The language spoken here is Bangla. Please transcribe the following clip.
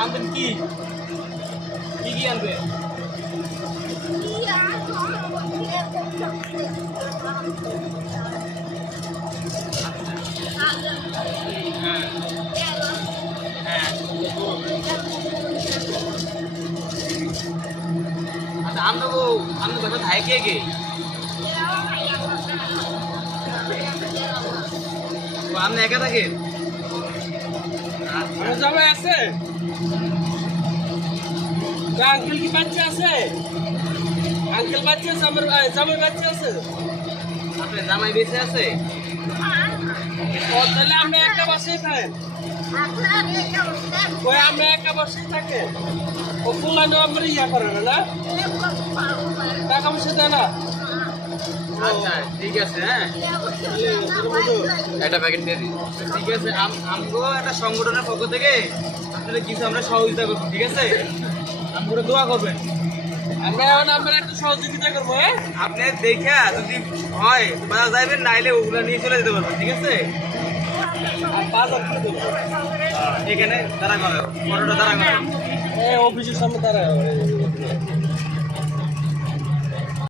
আনবেন কি? কি আনবে? হ্যাঁ। হ্যাঁ আচ্ছা আপনাকে আপনার কথা থাকে কে কে? আপনি একা থাকেন? আমার জামাই আছে? আঙ্কেল কি বাচ্চা আছে? আঙ্কেল বাচ্চা আছে আমার জামাই বাচ্চা আছে? আপনার জামাই বেঁচে আছে? ও তাহলে আমরা একটা বাসায় থাকেন। ওই আমরা একটা বাসায় থাকেন। ও ফুলানো আমরা ইয়া করে না না? টাকা পয়সা দেয় না? আচ্ছা ঠিক আছে হ্যাঁ। একটা প্যাকেট দিয়ে ঠিক আছে, আম- আমগো একটা সংগঠনের পক্ষ থেকে আপনাদের কিছু আমরা সহযোগিতা করব, ঠিক আছে? আমরা দোয়া করবেন। আমরা এখন একটু সহযোগিতা করব হ্যাঁ? আপনি দেখা যদি হয় বাজার যাইবেন, নাইলে ওগুলো নিয়ে চলে যেতে পারবেন, ঠিক আছে? এখানে দাঁড়া করো দাঁড়া করো অফিসের সামনে দাঁড়ায়